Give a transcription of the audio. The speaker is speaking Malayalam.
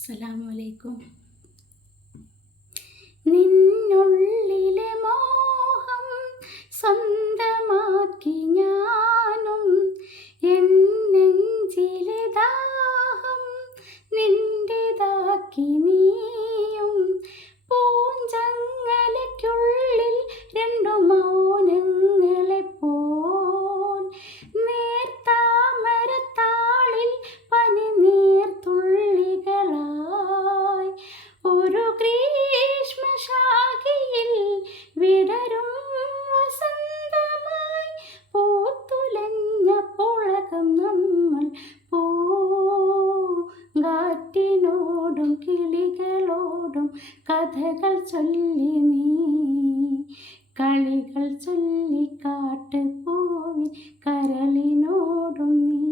അസ്സലാമലൈക്കും. നിന്നുള്ളിലെ മോഹം സ്വന്തമാക്കി ഞാനും, എൻ നെഞ്ചിലെ ദാഹം നിന്റേതാക്കി നീയും. പൂഞ്ചങ്ങലയ്ക്കുള്ളിൽ രണ്ടു മൗനങ്ങളെപ്പോൽ, നേർത്താമരത്താളിൽ പനിനീർത്തുള്ളികളായി, ഒരു ഗ്രീഷ്മശാഖയിൽ വിടരും വസന്തമായി, പൂത്തുലഞ്ഞ പുളകം നമ്മൾ പൂങ്കാറ്റിനോടും കിളികളോടും കഥകൾ ചൊല്ലി നീ, കളികൾ ചൊല്ലി കാട്ടുപൂവിൻ കരളിനോടും നീ.